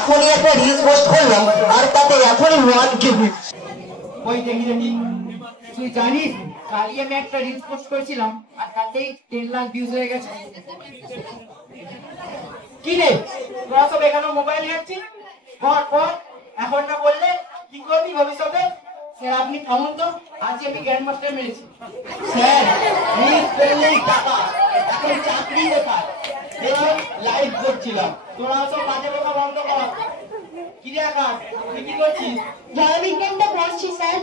এখনই একটা reels post করলাম আর তাতে এখনই 1K ভিউজ। ওই দেখি দেখি, তুই জানিস কালই আমি একটা রিলস পোস্ট করেছিলাম আর তাতেই 10 লাখ ভিউজ হয়ে গেছে। কি রে তোরা সব এখানে মোবাইল ঘাটছিস? কর এখন না বললে কি করবি ভবিষ্যতে? স্যার আপনি থামুন তো, আজ আমি গ্র্যান্ড মাস্টার মেরেছি। স্যার রিলস করলেই টাকা, এখন চাকরি কোথায়? দেখুন লাইভ করছিলাম। তোরা সব বাজে কথা বন্ধ কর। কি রে আকাশ, তুই কি করছিস? জলবিজ্ঞানটা পড়ছি স্যার।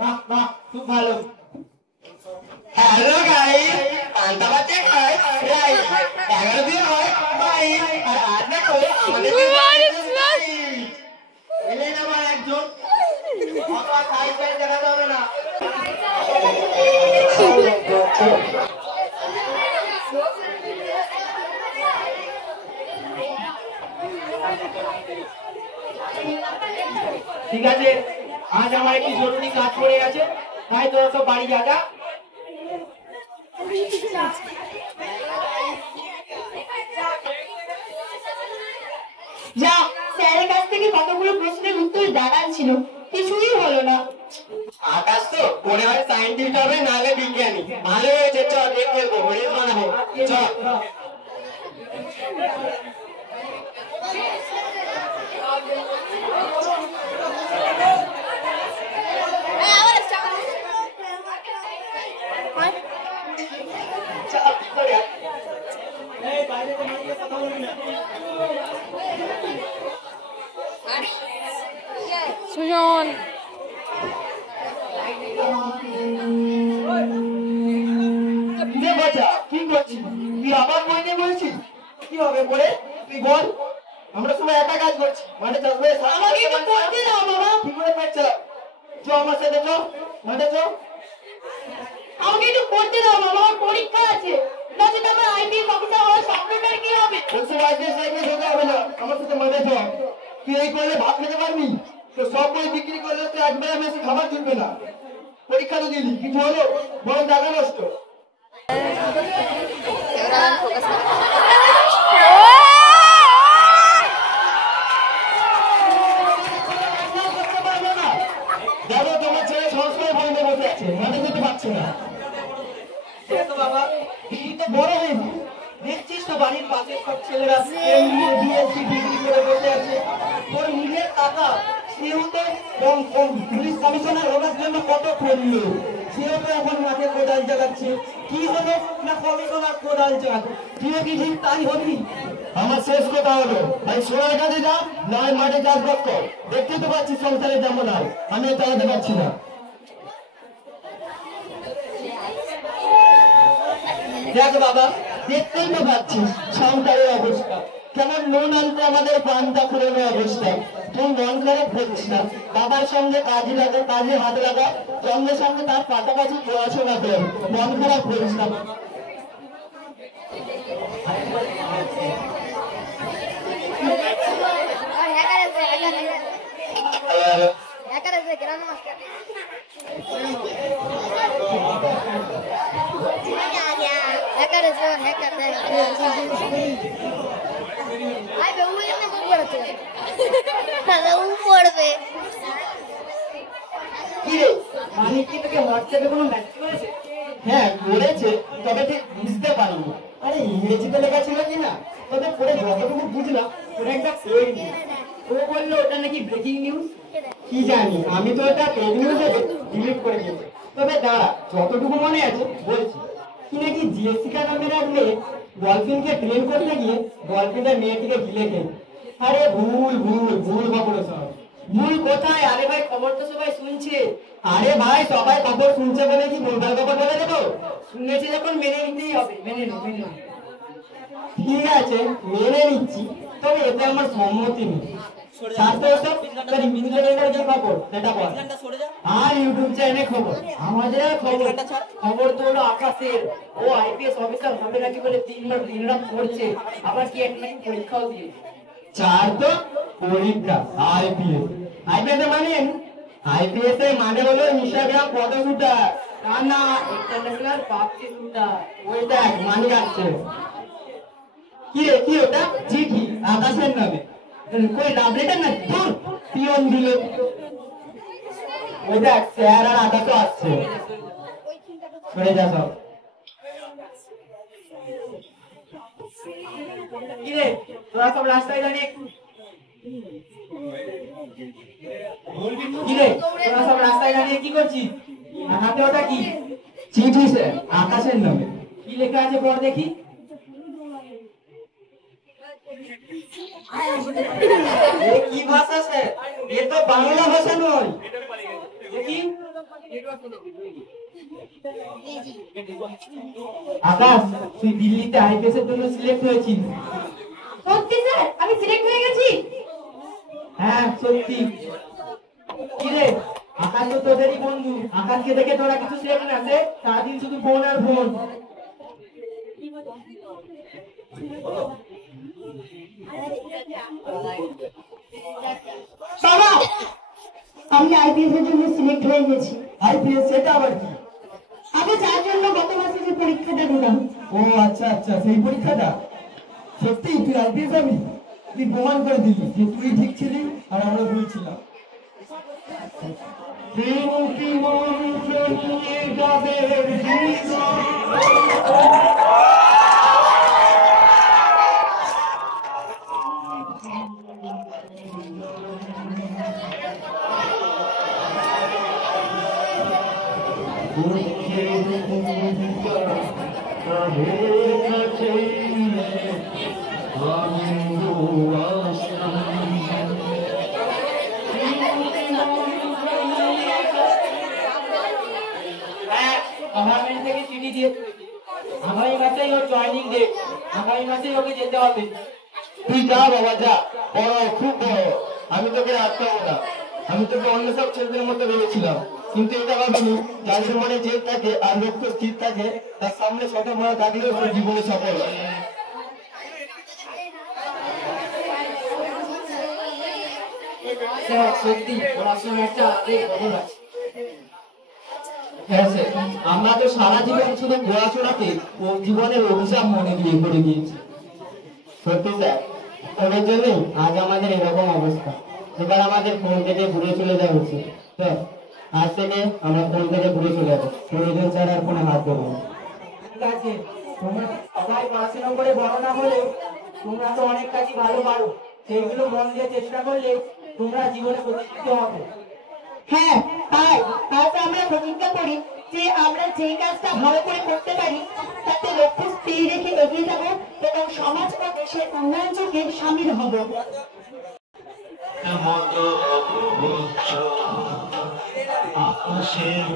বাহ বাহ, খুব ভালো। হ্যালো গাইস, পান্তা ভাত খাই রাই 11 দিন হয় বাই। আর আজ না করে আমাদের এলেন আমার একজন আমার সাইকেল দেখা যাবে না। ঠিক আছে, আজ আমার একটি জরুরি কাজ পড়ে গেছে, তাই তোরা সব বাড়ি যা। যা, স্যারের কাছ থেকে কতগুলো প্রশ্নের উত্তর জানার ছিল, কিছুই হলো না। আকাশ তো মনে হয় সায়েন্টিস্ট হবে নালে বিজ্ঞানী। ভালো হয়েছে, চল দেখবো রিলস বানাবো চল। সুজন কি করছিস তুই? আবার বই নিয়ে বলছিস? কি হবে পড়ে তুই বল। আমরা সবাই একা কাজ করছি, মাঠে চাষবে। আমাকে একটু পড়তে দাও বাবা। কি করে কাজ চালা? চো আমার সাথে, চো মাঠে চো। আমাকে একটু পড়তে দাও বাবা, আমার পরীক্ষা আছে। নচেত আমার আইপিএস অফিসার হওয়ার স্বপ্নটার কি হবে? বলছে আইপিএস সাইকেল যেতে হবে না, আমার সাথে মাঠে চো। তুই এই করলে ভাত খেতে পারবি? তো সব বই বিক্রি করলে তো একবারে বেশি খাবার জুটবে না। পরীক্ষা তো দিলি, কিছু হলো? বরং টাকা নষ্ট। দেখো তোমার ছেলে সবসময় বইতে বসে আছে, মাঠে যেতে পারছে না। তো বাবা তুই তো বড় হয়নি, দেখছিস তো বাড়ির পাশে সব ছেলেরা এমবিএ বিএসসি ডিগ্রি করে বসে আছে। তোর নিজের টাকা, সেও তো পুলিশ কমিশনার হওয়ার জন্য কত করলো, সেও তো এখন মাঠে কোদাল চালাচ্ছে। কি হলো না কমিশনার কোদাল চালাচ্ছে, তুইও কি ঠিক তাই হবি? আমার শেষ কথা হলো, আমি সোনার কাছে যা, নয় মাঠে চাষবাস কর। দেখতে তো পাচ্ছি সংসারে যেমন আর আমি চালাতে পারছি না। দেখ বাবা, দেখতেই তো পাচ্ছিস সংসারের অবস্থা কেমন, নুন আনতে আমাদের পান্তা ফুরানোর অবস্থা। তুই মন খারাপ করিস না, বাবার সঙ্গে কাজে হাত লাগা, সঙ্গে সঙ্গে তার পাশাপাশি পড়াশোনা কর, মন খারাপ করিস না। হ্যাঁ করেছে, তবে ঠিক বুঝতে পারিনি। আরে ইংরেজিতে লেখা ছিল কিনা, তবে পরে যতটুকু বুঝলাম ওটা একটা ফেক নিউজ। ও বললো ওটা নাকি ব্রেকিং নিউজ। কি জানি, আমি তো ওটা ফেক নিউজ ডিলিট করে দিয়েছি। তবে দাঁড়া, যতটুকু মনে আছে বলছি। কি নাকি জেসিকা নামের এক মেয়ে ডলফিনকে ট্রেন করতে গিয়ে ডলফিনের মেয়েটিকে গিলে খেয়ে। আরে ভুল ভুল ভুল খবর সব। ভুল কোথায়? আরে ভাই খবর তো সবাই শুনছে। আরে ভাই সবাই খবর শুনছে বলে কি ভুলভাল খবর বলে দেবো? শুনেছি যখন মেনে নিতেই হবে, মেনে নো মেনে নো। ঠিক আছে মেনে নিচ্ছি, তবে এতে আমার সম্মতি নেই। আর ইউটিউব চ্যানেলে খবর, আমাদের খবর তো হলো আকাশের। ও আইপিএস অফিসার হবে নাকি বলে দিন রাত পড়ছে, আবার কি একটা পরীক্ষাও দিয়ে। চার তো পরীক্ষা আইপিএস। আইপিএস মানে আইপিএস এর মানে হলো ইনস্টাগ্রাম ফটো শুটার। না ইন্টারন্যাশনাল পাবজি শুটার। ওই দেখ মানি আসছে। কি রে, কি ওটা? চিঠি আকাশের নামে। কই লাভ লেটার না দূর পিয়ন দিল ওই দেখ স্যার আর আদা তো আসছে সরে যা সব কি রে তোরা সব রাস্তায় দাঁড়িয়ে কি রে তোরা সব রাস্তায় দাঁড়িয়ে কি করছিস হাতে ওটা কি চিঠি স্যার আকাশের নামে কি লেখা আছে পড় দেখি কি ভাষা স্যার এ তো বাংলা ভাষা নয় দেখি আকাশ তুই দিল্লিতে আইপিএস এর জন্য সিলেক্ট হয়েছিস সত্যি স্যার আমি সিলেক্ট হয়ে গেছি হ্যাঁ সত্যি কি রে আকাশ তো তোদেরই বন্ধু আকাশকে দেখে তোরা কিছু শেখ না সে সারাদিন শুধু ফোন আর ফোন বাবা আমি আইপিএস এর জন্য সিলেক্ট হয়ে গেছি আইপিএস সেটা আবার কি আমি যার জন্য গত মাসে যে পরীক্ষাটা দিলাম ও আচ্ছা আচ্ছা সেই পরীক্ষাটা সত্যি তুই আইপিএস হবি তুই প্রমাণ করে দিলি যে তুই ঠিক ছিলি আর আমরা ভুল ছিলাম গভর্নমেন্ট থেকে চিঠি দিয়ে আগামী মাসেই ওর জয়েনিং ডেট আগামী মাসেই ওকে যেতে হবে তুই যা বাবা যা বড় খুব বড় আমি তোকে রাখতাম না আমি তোকে অন্য সব ছেলেদের মতো ভেবেছিলাম কিন্তু এটা ভাবিনি যাদের মনে জেদ থাকে আর লক্ষ্য স্থির থাকে তার সামনে ছোট বড় থাকলেও ওর জীবনে সফল হয় সত্যি পড়াশোনার একটা আলাদাই খবর আছে হ্যাঁ স্যার আমরা তো সারা জীবন শুধু পড়াশোনাকে ও জীবনের অভিশাপ মনে দিয়ে করে দিয়েছি সত্যি স্যার তোদের জন্যই আজ আমাদের এরকম অবস্থা এবার আমাদের ফোন থেকে ঘুরে চলে যাওয়া উচিত স্যার আজ থেকে আমরা ফোন থেকে ঘুরে চলে যাবো প্রয়োজন ছাড়া আর ফোনে হাত দেবো না ঠিক আছে তোমরা সবাই পড়াশোনা করে বড় না হলে তোমরা তো অনেক কাজই ভালো পারো সেইগুলো মন দিয়ে চেষ্টা করলে তোমরা জীবনে প্রতিষ্ঠিত হবে হ্যাঁ তাই আজ আমরা প্রতিজ্ঞা করি যে আমরা যে কাজটা ভালো করে করতে পারি তাতে লক্ষ্য স্থির রেখে এগিয়ে যাব এবং সমাজ ও দেশের উন্নয়ন যুগে সামিল হব আকাশের